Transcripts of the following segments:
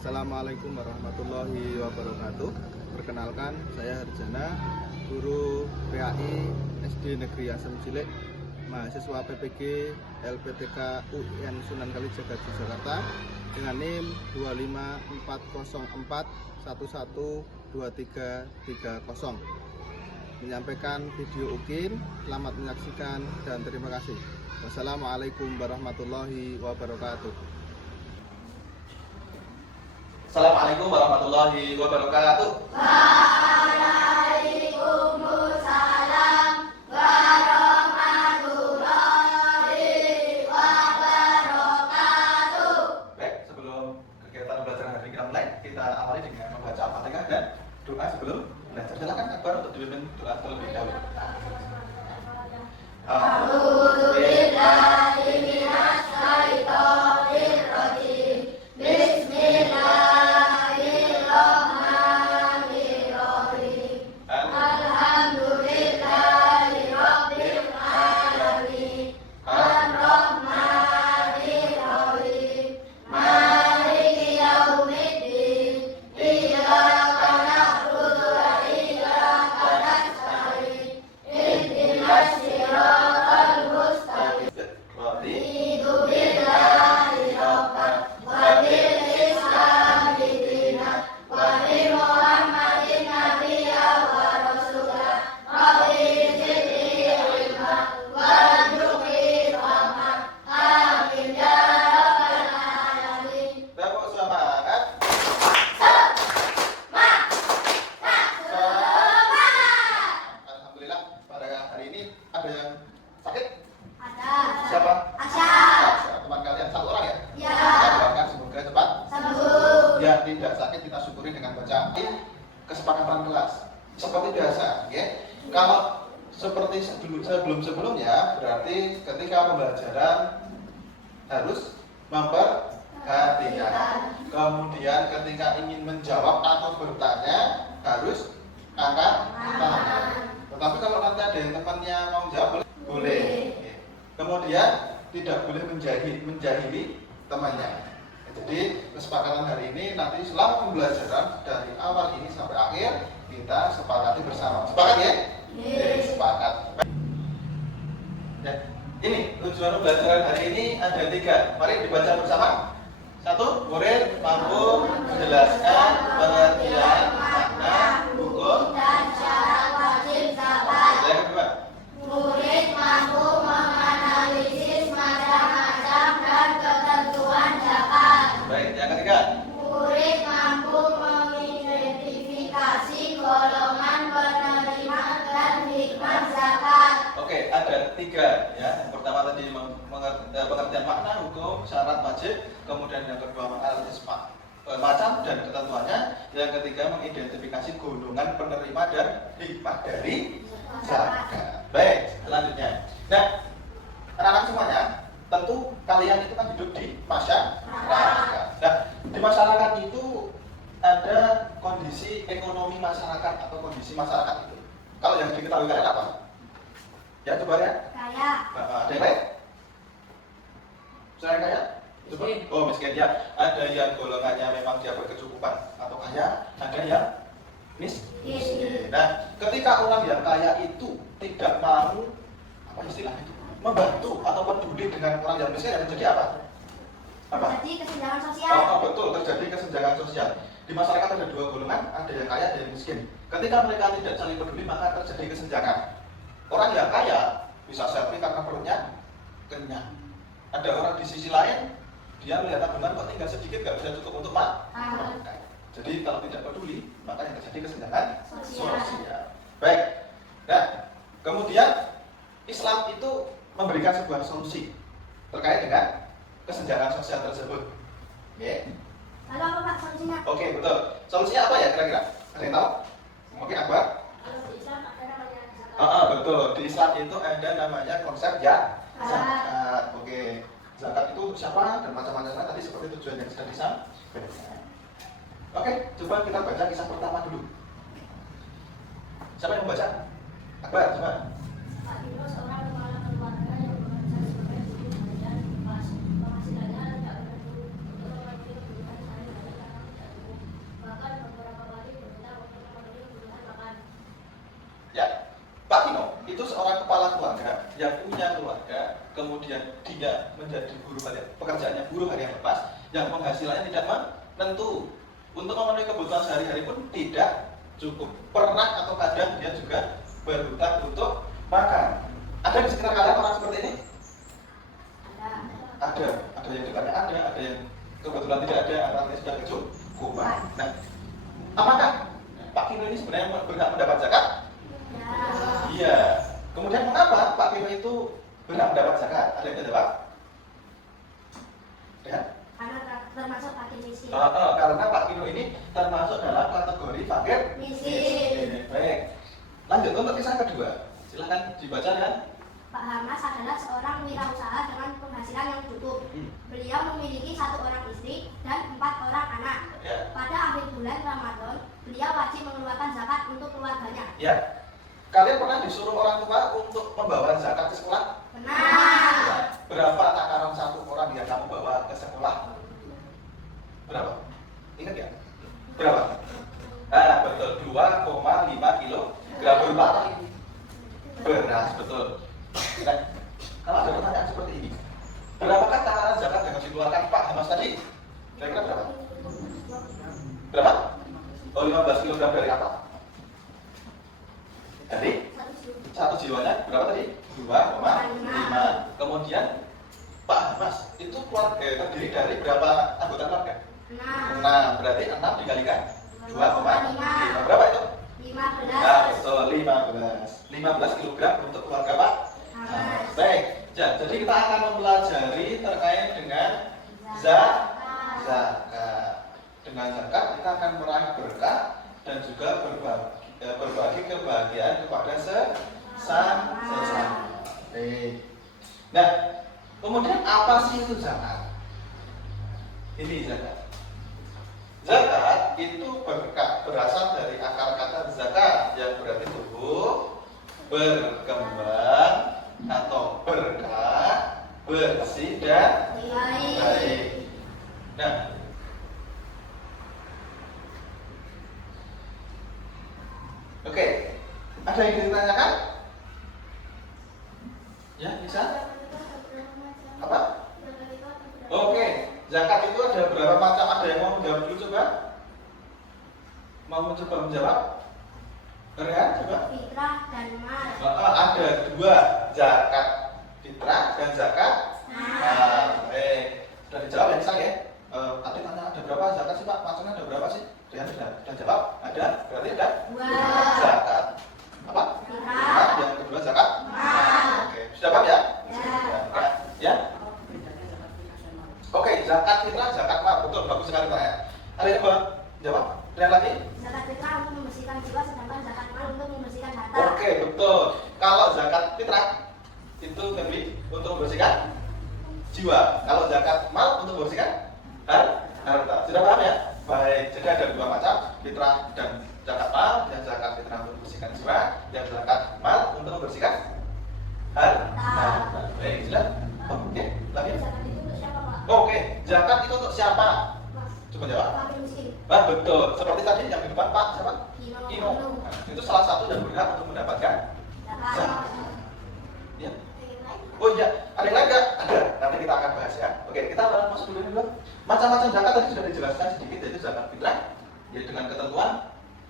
Assalamualaikum warahmatullahi wabarakatuh. Perkenalkan, saya Harjana, guru PAI SD Negeri Asem Cilik, mahasiswa PPG LPTK UIN Sunan Kalijaga Jakarta dengan NIM 25441123330. Menyampaikan video UKIN. Selamat menyaksikan dan terima kasih. Wassalamualaikum warahmatullahi wabarakatuh. Assalamualaikum warahmatullahi wabarakatuh. Waalaikumsalam warahmatullahi wabarakatuh. Baik, sebelum kegiatan belajar hari ini kita mulai, kita awali dengan membaca Al-Fatihah dan doa sebelum belajar. Silakan Akbar untuk dipimpin doa terlebih dahulu. A'udzubillahi minasyaitonir rajim. Bismillahirrahmanirrahim. Alhamdulillahirabbil alamin. Ar-Rahmanir-Rahim. Maliki yaumiddin. Iyyaka na'budu wa iyyaka nasta'in. Ihdinas siratal mustaqim. Raditu billahi rabban wa bil islami dinan wa bi Muhammadin nabiyyan wa rasulan. Rabbi zidni ilma warzuqni fahma. Amin ya rabbal alamin. Tepuk semangat. Alhamdulillah, pada hari ini ada yang sakit? Ada. Siapa? Asya. Teman kalian satu orang ya? Ya. Kita doakan semoga cepat Sembuh. ya, tidak sakit. Kita syukuri dengan baca kesepakatan kelas seperti biasa ya. Kalau seperti sebelumnya berarti ketika pembelajaran harus memperhatikan. Kemudian ketika ingin menjawab atau bertanya harus angkat tangan. Tetapi kalau nanti ada yang temannya mau jawab boleh. Kemudian tidak boleh menjahili temannya. Jadi kesepakatan hari ini nanti selama pembelajaran dari awal ini sampai akhir kita sepakati bersama. Sepakat ya? Sepakat. Ya. Ini tujuan pembelajaran hari ini ada 3. Mari dibaca bersama. 1. Murid mampu menjelaskan pengertian makna hukum Dan syarat wajib zakat. Yang kedua. Murid mampu menganalisis macam-macam dan ketentuan zakat. Baik, yang ketiga. Murid mampu mengidentifikasi golongan penerima dan hikmah zakat. Oke, ada 3 ya. Yang pertama tadi pengertian makna hukum, syarat wajib, kemudian yang kedua menganalisis macam dan ketentuannya, yang ketiga mengidentifikasi golongan penerima dan hikmah dari zakat. Baik, selanjutnya. Nah, anak-anak semuanya, tentu kalian itu kan hidup di masyarakat. Nah, di masyarakat itu ada kondisi ekonomi masyarakat atau kondisi masyarakat itu. Kalau yang diketahui kalian apa? Ya, coba ya. Kayak Ada yang lain? Selain kaya? Coba. Oh, miskin ya. Ada yang golongannya memang dia berkecukupan atau kaya, ada yang miskin. Nah, ketika orang yang kaya itu tidak mau apa istilahnya itu? Membantu atau peduli dengan orang yang miskin, yang terjadi apa? Apa? jadi kesenjangan sosial. Oh, betul, terjadi kesenjangan sosial. Di masyarakat ada 2 golongan, ada yang kaya, ada yang miskin. Ketika mereka tidak saling peduli, maka terjadi kesenjangan. Orang yang kaya bisa selfie karena perutnya kenyang. Ada orang di sisi lain, dia melihat tabungan kok tinggal sedikit, nggak bisa cukup untuk makan. Jadi kalau tidak peduli, maka yang terjadi kesenjangan sosial. Baik. Nah, kemudian Islam itu memberikan sebuah solusi terkait dengan kesenjangan sosial tersebut. Oke. Lalu apa Pak solusinya? Oke, betul. Solusinya apa ya kira-kira? Ada yang tahu? Mungkin Akbar? Kalau di Islam ada namanya zakat. Betul. Di Islam itu ada namanya konsep zakat. Oke. Zakat itu untuk siapa dan macam-macamnya tadi seperti tujuan yang sudah disampaikan. Oke, coba kita baca kisah pertama dulu. Siapa yang membaca? Akbar, coba. Pak Dino seorang kepala keluarga yang bekerja sebagai buruh harian penghasilannya tidak berguna untuk memenuhi kebutuhan sehari-hari karena itu seorang kepala keluarga yang punya keluarga, kemudian dia menjadi buruh harian, pekerjaannya buruh harian lepas, yang penghasilannya tidak menentu, untuk memenuhi kebutuhan sehari-hari pun tidak cukup. Pernah atau kadang dia juga berhutang untuk makan. Ada di sekitar kalian orang seperti ini? Ada yang dekatnya ada yang kebetulan tidak ada, artinya sudah kecukupan. Nah, apakah Pak Kino ini sebenarnya berhak mendapat zakat? Iya. Kemudian mengapa Pak Kino itu berhak mendapat zakat? Ada yang jawab? Ya? Karena termasuk fakir miskin. Karena Pak Kino ini termasuk dalam kategori fakir Miskin. Baik. Lanjut untuk kisah kedua. Silakan dibaca ya. Pak Hamas adalah seorang wirausaha dengan penghasilan yang cukup. Beliau memiliki 1 orang istri dan 4 orang anak. Ya. Pada akhir bulan Ramadan, beliau wajib mengeluarkan zakat untuk keluarganya. Ya. Kalian pernah disuruh orang tua untuk membawa zakat ke sekolah? Benar. Berapa takaran 1 orang yang kamu bawa ke sekolah? Berapa? Ingat ya? Berapa? Betul, 2,5 kilogram berupa beras, betul. Nah, kalau ada pertanyaan seperti ini, berapakah takaran zakat yang harus dikeluarkan Pak Hamas tadi? Kira-kira berapa? Berapa? 15 kilogram dari apa? Dari 1 jiwanya berapa tadi? 2,5. Kemudian Pak Hamas itu keluarga terdiri dari berapa anggota keluarga? 6. Berarti 6 dikalikan 2,5. Berapa itu? 15. Nah, betul, 15 kilogram untuk keluarga Pak Hamas. Baik, jadi kita akan mempelajari terkait dengan zakat. Dengan zakat kita akan meraih berkah dan juga berbagi kebahagiaan kepada sesama. Baik. Nah, kemudian apa sih itu zakat? Ini zakat. Zakat itu berasal dari akar kata zakat yang berarti tumbuh, berkembang atau berkah, bersih dan baik. Nah, oke, ada yang ditanyakan? Ya, bisa? Apa? Oke, zakat itu ada berapa macam? Ada yang mau menjawab dulu coba? Mau mencoba menjawab? Rehan coba? Fitrah dan mal. Ada 2, zakat fitrah dan zakat mal. Sudah dijawab ya misalnya ya? Tadi tanya ada berapa zakat sih Pak? Macamnya ada berapa sih? Rehan sudah jawab? Ada? Berarti ada 2 zakat. Apa? Fitrah. Yang kedua zakat mal. Oke, sudah paham ya? Ya? Oke, zakat fitrah, zakat mal. Betul, bagus sekali Pak ya. Ada yang mau jawab? Lihat lagi? Zakat fitrah untuk membersihkan jiwa, sedangkan zakat mal untuk membersihkan harta. Oke, betul. Kalau zakat fitrah itu lebih untuk membersihkan jiwa. Kalau zakat mal untuk membersihkan harta. Sudah paham ya? Baik, jadi ada 2 macam, fitrah dan zakat mal. Yang zakat fitrah untuk membersihkan jiwa, yang zakat mal untuk membersihkan harta. Baik, jelas? Oke, lagi. Zakat itu untuk siapa, Pak? Oke, zakat itu untuk siapa? Mas. Coba jawab. Fakir miskin. Betul. Seperti tadi yang di depan Pak siapa? Kino. Nah, itu salah satu yang berhak untuk mendapatkan Zakat. zakat. Ya. Oh iya, ada yang lain nggak? Ada. Nanti kita akan bahas ya. Oke, kita masuk dulu. Macam-macam zakat tadi sudah dijelaskan sedikit, yaitu zakat fitrah, yaitu dengan ketentuan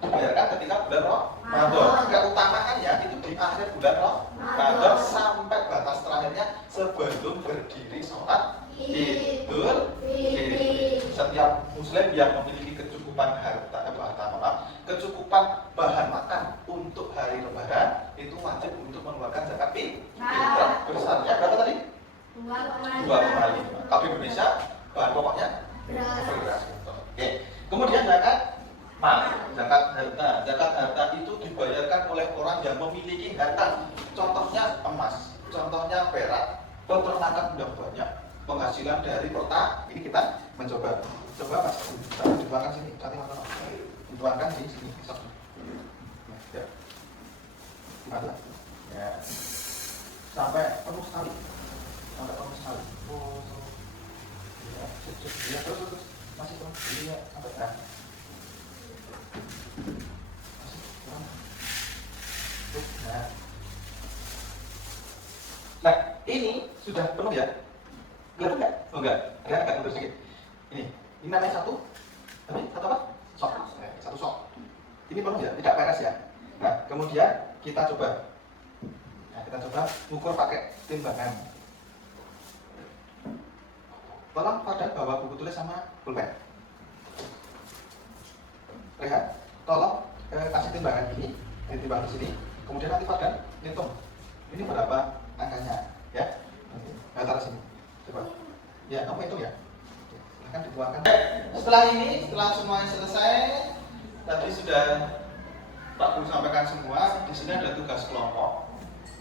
dibayarkan ketika bulan Ramadan. Keutamaannya itu di akhir bulan Ramadan sampai batas terakhirnya sebelum berdiri sholat Idul Fitri. Setiap Muslim yang memiliki kecukupan kecukupan bahan makan untuk hari Lebaran itu wajib untuk mengeluarkan zakat fitrah. Besarnya berapa tadi? 2,5. Tapi Indonesia bahan pokoknya beras. Oke. Kemudian zakat mal, zakat harta. Zakat harta itu dibayarkan oleh orang yang memiliki harta. Contohnya emas, contohnya perak, peternakan udah banyak, penghasilan dari kota. Ini kita mencoba Mas, kita dituangkan sini, dituangkan di sini. Ya. Gimana? Ya. Sampai penuh sekali. Oh, ya, terus masih kurang. Ini ya, sampai nah. Masih kurang. Terus, nah. Oh enggak, agak mundur sedikit. Ini namanya satu apa? Sok. Satu sok. Ini penuh ya, tidak peres ya. Nah, kemudian kita coba. Nah, kita coba ukur pakai timbangan. Tolong pada bawa buku tulis sama pulpen. Lihat, tolong kasih timbangan ini, ditimbang di sini. Kemudian nanti pada hitung. Ini berapa angkanya, ya? Nanti taruh sini. Coba. Ya, kamu hitung ya. Silahkan dituangkan. Setelah semuanya selesai, tadi sudah Pak Guru sampaikan semua. Di sini ada tugas kelompok.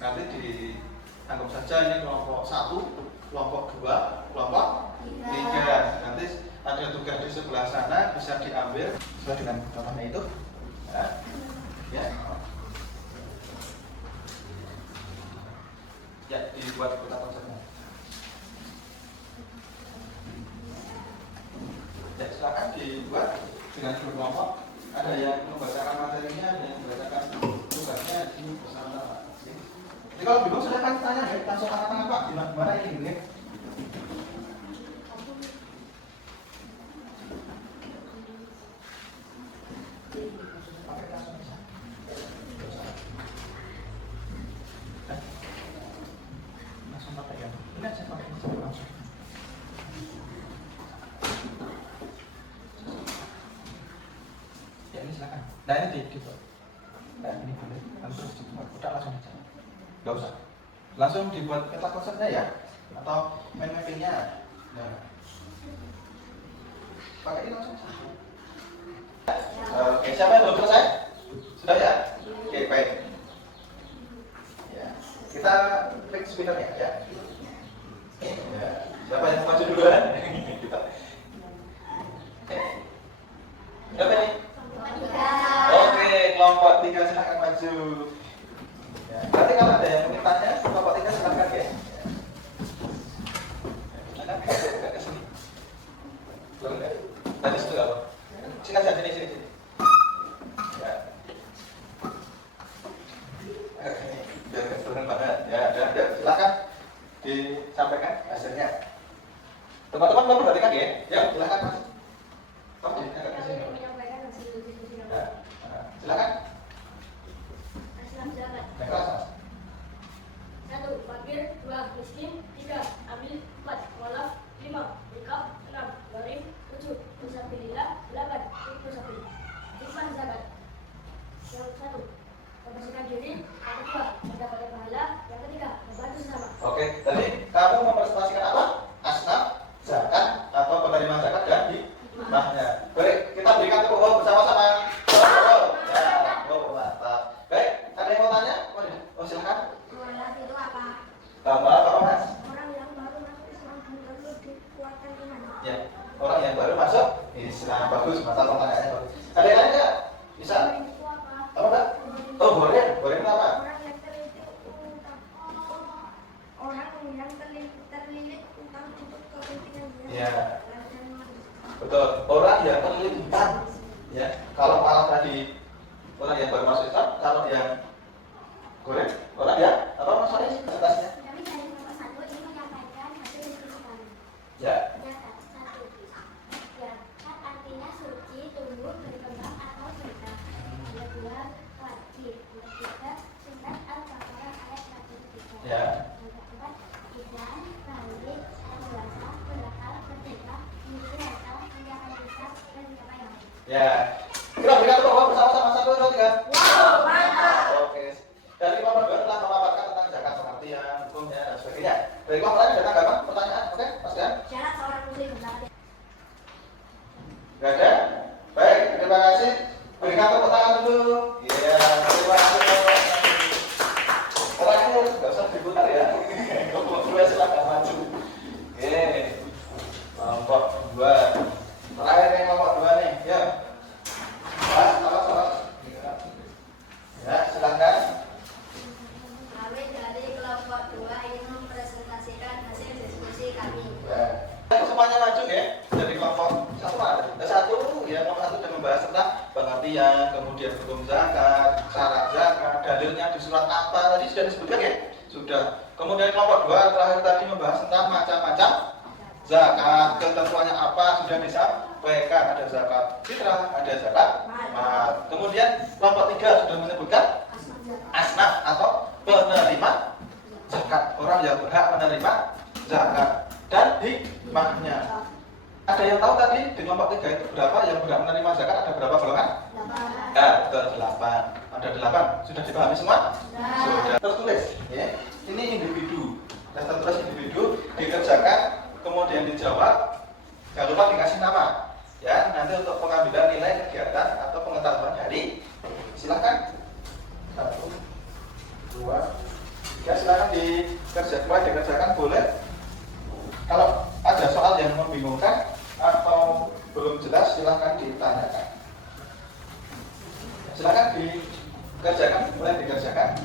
Nanti dianggap saja ini kelompok 1, kelompok 2, kelompok 3. Nanti ada tugas di sebelah sana bisa diambil sesuai dengan contohnya itu. Ya. Ya, dibuat peta konsepnya. Ya, silakan dibuat dengan berkelompok. Ada yang membacakan materinya, ada yang membacakan tugasnya ini bersama-sama. Jadi kalau bingung silakan tanya ya, langsung angkat-angkat Pak, di mana ini? Langsung pakai ya. Ini aja pakai langsung. Ya ini silakan. Nah ini dibuat. Nah ini boleh. Terus dibuat. Udah langsung aja. Gak usah. Langsung dibuat peta konsepnya ya. Atau main mappingnya. Nah. Pakai ini langsung. Oke, siapa yang belum selesai? Sudah ya? Oke, baik. Ya. Kita klik spinnernya ya. Ya. Siapa yang maju duluan? Kita. Siapa ini? Oke, kelompok 3 silakan maju. Ya. Nanti kalau ada yang ingin tanya, kelompok 3 silakan ya. Silakan ke sini. Boleh. Tadi sudah apa? Sini aja, sini. Ya. Biar kebetulan banget. Ya, silakan disampaikan hasilnya. Teman-teman mau perhatikan ya. Ya, silakan Mas. Kamu agak ke sini. Ya. Silakan. Yang keras, Mas. 1. Fakir. 2. Miskin. 3. Amil. 4. Walaf. 5. Nikah. 6. Gharib. 7. Musafirillah. 8. Musafir. 5. Zakat. Yang 1. Membersihkan diri. Yang kedua, mendapatkan pahala. Yang ketiga, membantu sesama. Oke, tadi kamu mempresentasikan apa? Asnaf, zakat, atau penerima zakat dan hikmahnya. Baik, kita berikan tepuk tangan bersama-sama. Oh, mantap. Baik, ada yang mau tanya? Oh, silakan. Mualaf itu apa? Apa Mas? Orang yang baru masuk Islam dan perlu dikuatkan iman. Ya, orang yang baru masuk Islam. Bagus, mantap pertanyaannya. Ada yang lain nggak? Bisa? Itu apa? Apa Mbak? Oh, boleh apa? Orang yang terlilit utang. Orang yang terlilit utang untuk kepentingan dia. Ya. Betul, orang yang terlilit utang. Ya, kalau tadi orang yang baru masuk Islam, kalau yang goreng, orang ya, apa maksudnya presentasinya? Kami dari nomor 1 ini menyampaikan hasil diskusi kami. Ya. Yang 1. Zakat artinya suci, tumbuh, berkembang atau sedekah. Yang 2. Wajib. Yang 3. Surat Al-Baqarah ayat 103. Ya. Yang 4. Izan, balik, dewasa, berakal, merdeka, memiliki harta, menjaga hisab, dan mencapai yang lain. Ya. Kita berikan tepuk tangan bersama-sama 1, 2, 3. Wow, mantap. Oke. Dari kelompok 2 telah memaparkan tentang zakat pengertian, hukumnya dan sebagainya. Dari kelompok lain ada tanggapan, pertanyaan? Oke, Mas Dan? Syarat seorang muslim mendapat Gak ada? Baik, terima kasih. Berikan tepuk tangan dulu. Iya, terima kasih. Terakhir, nggak usah diputar ya. Kelompok 2 silakan maju. Oke, kelompok 2. Terakhir nih kelompok 2 nih, ya. Salah. Ya, silakan. Kami dari kelompok 2 ingin mempresentasikan hasil diskusi kami. Ya. Semuanya maju ya. Dari kelompok 1 ada. Satu ya, kelompok 1 sudah membahas tentang pengertian, kemudian hukum zakat, syarat zakat, dalilnya di surat apa tadi sudah disebutkan ya? Sudah. Kemudian kelompok 2 terakhir tadi membahas tentang macam-macam zakat. Ketentuannya apa sudah disampaikan. Ada zakat fitrah, ada zakat mal. Kemudian kelompok 3 sudah menyebutkan asnaf atau penerima zakat, orang yang berhak menerima zakat dan hikmahnya. Ada yang tahu tadi di kelompok 3 itu berapa yang berhak menerima zakat? Ada berapa golongan? 8. Ya, betul 8. Ada 8. Sudah dipahami semua? Sudah. Tertulis, ya. Ini individu. Dan tertulis individu dikerjakan, kemudian dijawab. Jangan lupa dikasih nama. Ya, nanti untuk pengambilan nilai kegiatan atau pengetahuan hari. Silakan. 1, 2, 3. Silakan dikerjakan boleh. Kalau ada soal yang membingungkan atau belum jelas, silakan ditanyakan. Silakan dikerjakan, mulai dikerjakan.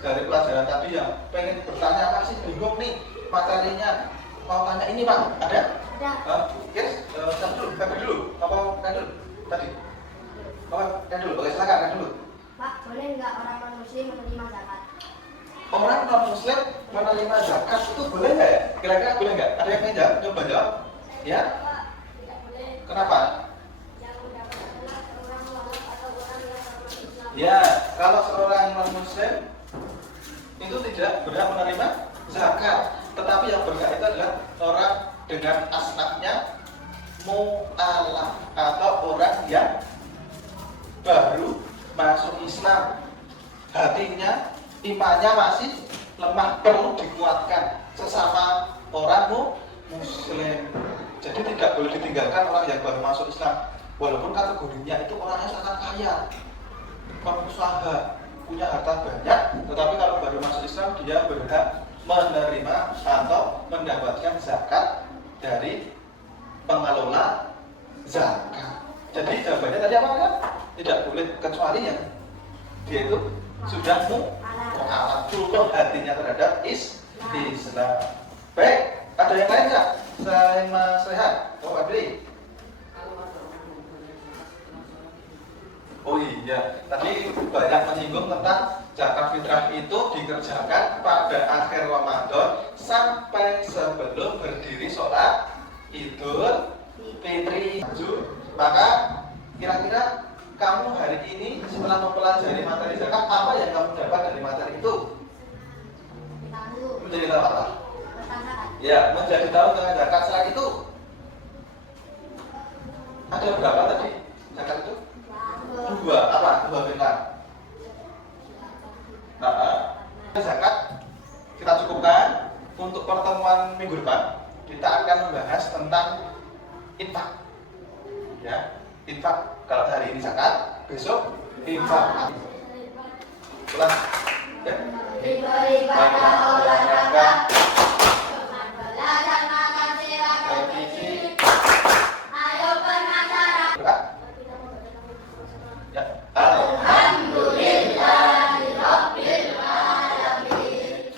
Dari pelajaran tadi yang pengen bertanya apa sih, bingung nih materinya, mau tanya ini Pak, ada? Ada. Yes, Febri dulu, apa kan dulu tadi? Oh, kan dulu, oke silakan kan dulu. Pak, boleh nggak orang non-muslim menerima zakat? Orang non muslim menerima zakat itu boleh nggak ya? Kira-kira boleh nggak? Ada yang pengen jawab? Coba jawab. Ya? Tidak boleh. Kenapa? Yang mendapat adalah orang walaf atau orang yang beragama Islam. Ya, kalau seorang non muslim itu tidak berhak menerima zakat, tetapi yang berhak itu adalah orang dengan asnafnya mu'alaf atau orang yang baru masuk Islam, hatinya, imannya masih lemah, perlu dikuatkan sesama orang muslim. Jadi tidak boleh ditinggalkan orang yang baru masuk Islam, walaupun kategorinya itu orangnya sangat kaya, pengusaha, punya harta banyak, tetapi kalau baru masuk Islam dia berhak menerima atau mendapatkan zakat dari pengelola zakat. Jadi jawabannya tadi apa kan? Tidak boleh, kecuali yang dia itu sudah mu'alaf dulu hatinya terhadap Islam. Baik, ada yang lain nggak? Selain Mas Rehan, oh Adri. Oh iya, tadi banyak menyinggung tentang zakat fitrah itu dikerjakan pada akhir Ramadan sampai sebelum berdiri sholat Idul Fitri. Maka kira-kira kamu hari ini setelah mempelajari materi zakat, apa yang kamu dapat dari materi itu? Menjadi tahu apa? Ya, menjadi tahu dengan zakat selain itu. Ada berapa tadi zakat itu? 2. Apa? 2 bintang. Zakat kita cukupkan. Untuk pertemuan minggu depan kita akan membahas tentang infak. Ya, infak. Kalau hari ini zakat, besok infak. Ulang. Ya. Diberi pada olahraga, cuma belajar makan silakan isi. Ayo penasaran. Ya. Alhamdulillahirabbil alamin.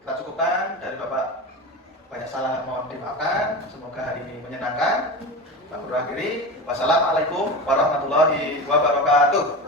Kita cukupkan. Dari Bapak banyak salah, mohon dimaafkan. Semoga hari ini menyenangkan. Aku akhiri. Wassalamualaikum warahmatullahi wabarakatuh.